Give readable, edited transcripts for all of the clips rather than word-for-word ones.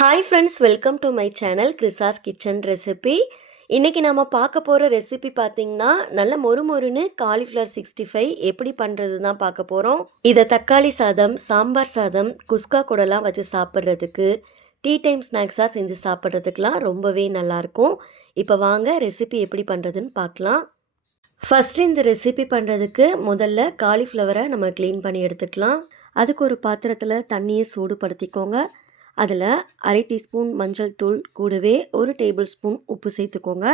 Hi friends, welcome to my channel Chris's kitchen recipe. இன்றைக்கி நம்ம பார்க்க போகிற ரெசிபி பார்த்திங்கன்னா நல்ல மொறுமொறுன்னு காலிஃப்ளவர் 65 எப்படி பண்ணுறது தான் பார்க்க போகிறோம். இதை தக்காளி சாதம், சாம்பார் சாதம், குஸ்கா கூடலாம் வச்சு சாப்பிட்றதுக்கு, டீ டைம் ஸ்நாக்ஸாக செஞ்சு சாப்பிட்றதுக்கெலாம் ரொம்பவே நல்லாயிருக்கும். இப்போ வாங்க ரெசிபி எப்படி பண்ணுறதுன்னு பார்க்கலாம். ஃபஸ்ட்டு இந்த ரெசிபி பண்ணுறதுக்கு முதல்ல காலிஃப்ளவரை நம்ம க்ளீன் பண்ணி எடுத்துக்கலாம். அதுக்கு ஒரு பாத்திரத்தில் தண்ணியை சூடுபடுத்திக்கோங்க. அதில் அரை டீஸ்பூன் மஞ்சள் தூள் கூடவே 1 டேபிள் ஸ்பூன் உப்பு சேர்த்துக்கோங்க.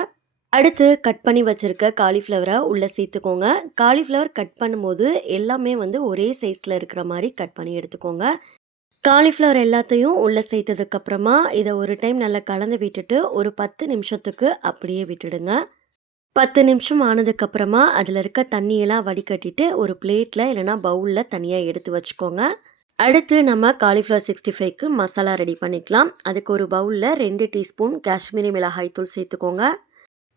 அடுத்து கட் பண்ணி வச்சுருக்க காலிஃப்ளவரை உள்ளே சேர்த்துக்கோங்க. காலிஃப்ளவர் கட் பண்ணும்போது எல்லாமே ஒரே சைஸில் இருக்கிற மாதிரி கட் பண்ணி எடுத்துக்கோங்க. காலிஃப்ளவர் எல்லாத்தையும் உள்ளே சேர்த்ததுக்கப்புறமா இதை ஒரு டைம் நல்லா கலந்து விட்டுட்டு ஒரு 10 நிமிஷத்துக்கு அப்படியே விட்டுடுங்க. 10 நிமிஷம் ஆனதுக்கப்புறமா அதில் இருக்க தண்ணியெல்லாம் வடிகட்டிட்டு ஒரு பிளேட்டில் இல்லைனா பவுலில் தனியாக எடுத்து வச்சுக்கோங்க. அடுத்து நம்ம காலிஃப்ளவர் 65க்கு மசாலா ரெடி பண்ணிக்கலாம். அதுக்கு ஒரு பவுலில் 2 டீஸ்பூன் காஷ்மீரி மிளகாய் தூள் சேர்த்துக்கோங்க.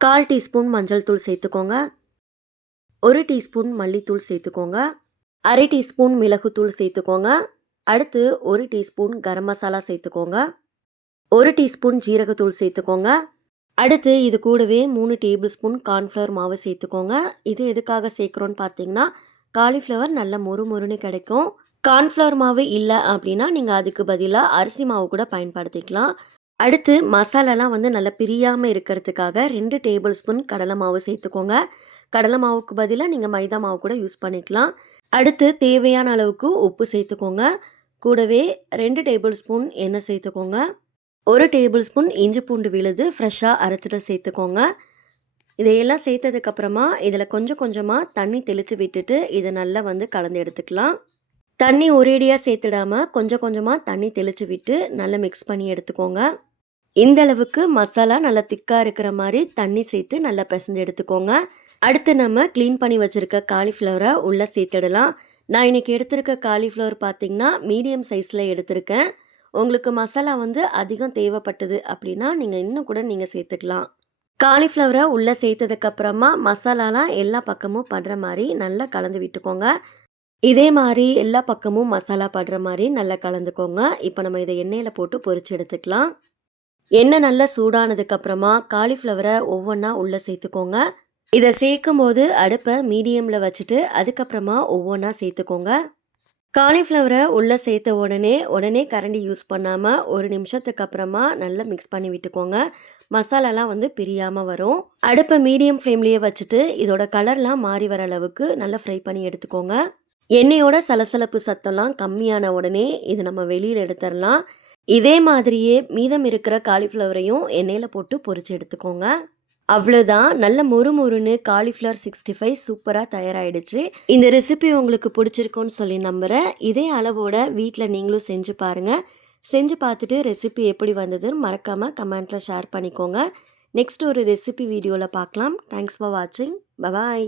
1/4 டீஸ்பூன் மஞ்சள் தூள் சேர்த்துக்கோங்க. 1 டீஸ்பூன் மல்லித்தூள் சேர்த்துக்கோங்க. அரை டீஸ்பூன் மிளகுத்தூள் சேர்த்துக்கோங்க. அடுத்து 1 டீஸ்பூன் கரம் மசாலா சேர்த்துக்கோங்க. 1 டீஸ்பூன் ஜீரகத்தூள் சேர்த்துக்கோங்க. அடுத்து இது கூடவே 3 டேபிள் ஸ்பூன் கார்ன்ஃப்ளவர் மாவு சேர்த்துக்கோங்க. இது எதுக்காக சேர்க்குறோன்னு பார்த்தீங்கன்னா காலிஃப்ளவர் நல்ல மொறுமொறுன்னு கிடைக்கும். கார்ன்ஃப்ளவர் மாவு இல்லை அப்படின்னா நீங்கள் அதுக்கு பதிலாக அரிசி மாவு கூட பயன்படுத்திக்கலாம். அடுத்து மசாலாலாம் நல்லா பிரியாமல் இருக்கிறதுக்காக 2 டேபிள் ஸ்பூன் கடலை மாவு சேர்த்துக்கோங்க. கடலை மாவுக்கு பதிலாக நீங்கள் மைதா மாவு கூட யூஸ் பண்ணிக்கலாம். அடுத்து தேவையான அளவுக்கு உப்பு சேர்த்துக்கோங்க. கூடவே 2 டேபிள் ஸ்பூன் எண்ணெய் சேர்த்துக்கோங்க. 1 டேபிள் ஸ்பூன் இஞ்சி பூண்டு விழுது ஃப்ரெஷ்ஷாக அரைச்சிட்டு சேர்த்துக்கோங்க. இதையெல்லாம் சேர்த்ததுக்கப்புறமா இதில் கொஞ்சம் கொஞ்சமாக தண்ணி தெளித்து விட்டுட்டு இதை நல்லா கலந்து எடுத்துக்கலாம். தண்ணி ஒரேடியாக சேர்த்துடாமல் கொஞ்சம் கொஞ்சமாக தண்ணி தெளித்து விட்டு நல்லா மிக்ஸ் பண்ணி எடுத்துக்கோங்க. இந்த அளவுக்கு மசாலா நல்லா திக்காக இருக்கிற மாதிரி தண்ணி சேர்த்து நல்லா பிசைஞ்சு எடுத்துக்கோங்க. அடுத்து நம்ம க்ளீன் பண்ணி வச்சுருக்க காலிஃப்ளவரை உள்ளே சேர்த்துடலாம். நான் இன்றைக்கி எடுத்திருக்க காலிஃப்ளவர் பார்த்திங்கன்னா மீடியம் சைஸில் எடுத்திருக்கேன். உங்களுக்கு மசாலா அதிகம் தேவைப்பட்டது அப்படின்னா நீங்கள் இன்னும் கூட நீங்கள் சேர்த்துக்கலாம். காலிஃப்ளவரை உள்ளே சேர்த்ததுக்கப்புறமா மசாலாலாம் எல்லா பக்கமும் படுற மாதிரி நல்லா கலந்து விட்டுக்கோங்க. இதே மாதிரி எல்லா பக்கமும் மசாலா படுற மாதிரி நல்லா கலந்துக்கோங்க. இப்போ நம்ம இதை எண்ணெயில் போட்டு பொரிச்சு எடுத்துக்கலாம். எண்ணெய் நல்லா சூடானதுக்கப்புறமா காலிஃப்ளவரை ஒவ்வொன்றா உள்ளே சேர்த்துக்கோங்க. இதை சேர்க்கும் போது அடுப்பை மீடியமில் வச்சுட்டு அதுக்கப்புறமா ஒவ்வொன்றா சேர்த்துக்கோங்க. காலிஃப்ளவரை உள்ளே சேர்த்த உடனே கரண்டி யூஸ் பண்ணாமல் 1 நிமிஷத்துக்கு அப்புறமா நல்லா மிக்ஸ் பண்ணி விட்டுக்கோங்க. மசாலாலாம் பிரியாமல் வரும். அடுப்பை மீடியம் ஃப்ளேம்லேயே வச்சுட்டு இதோட கலர்லாம் மாறி வர அளவுக்கு நல்லா ஃப்ரை பண்ணி எடுத்துக்கோங்க. எண்ணெயோட சலசலப்பு சத்தம்லாம் கம்மியான உடனே இது நம்ம வெளியில் எடுத்துடலாம். இதே மாதிரியே மீதம் இருக்கிற காலிஃப்ளவரையும் எண்ணெயில் போட்டு பொரிச்சு எடுத்துக்கோங்க. அவ்வளோதான், நல்ல மொறுமொறுன்னு காலிஃப்ளவர் 65 சூப்பராக தயாராகிடுச்சு. இந்த ரெசிபி உங்களுக்கு பிடிச்சிருக்குன்னு சொல்லி நம்புகிறேன். இதே அளவோட வீட்டில் நீங்களும் செஞ்சு பாருங்கள். செஞ்சு பார்த்துட்டு ரெசிபி எப்படி வந்ததுன்னு மறக்காமல் கமெண்ட்டில் ஷேர் பண்ணிக்கோங்க. நெக்ஸ்ட் ஒரு ரெசிபி வீடியோவில் பார்க்கலாம். தேங்க்ஸ் ஃபார் வாட்சிங். பபாய்.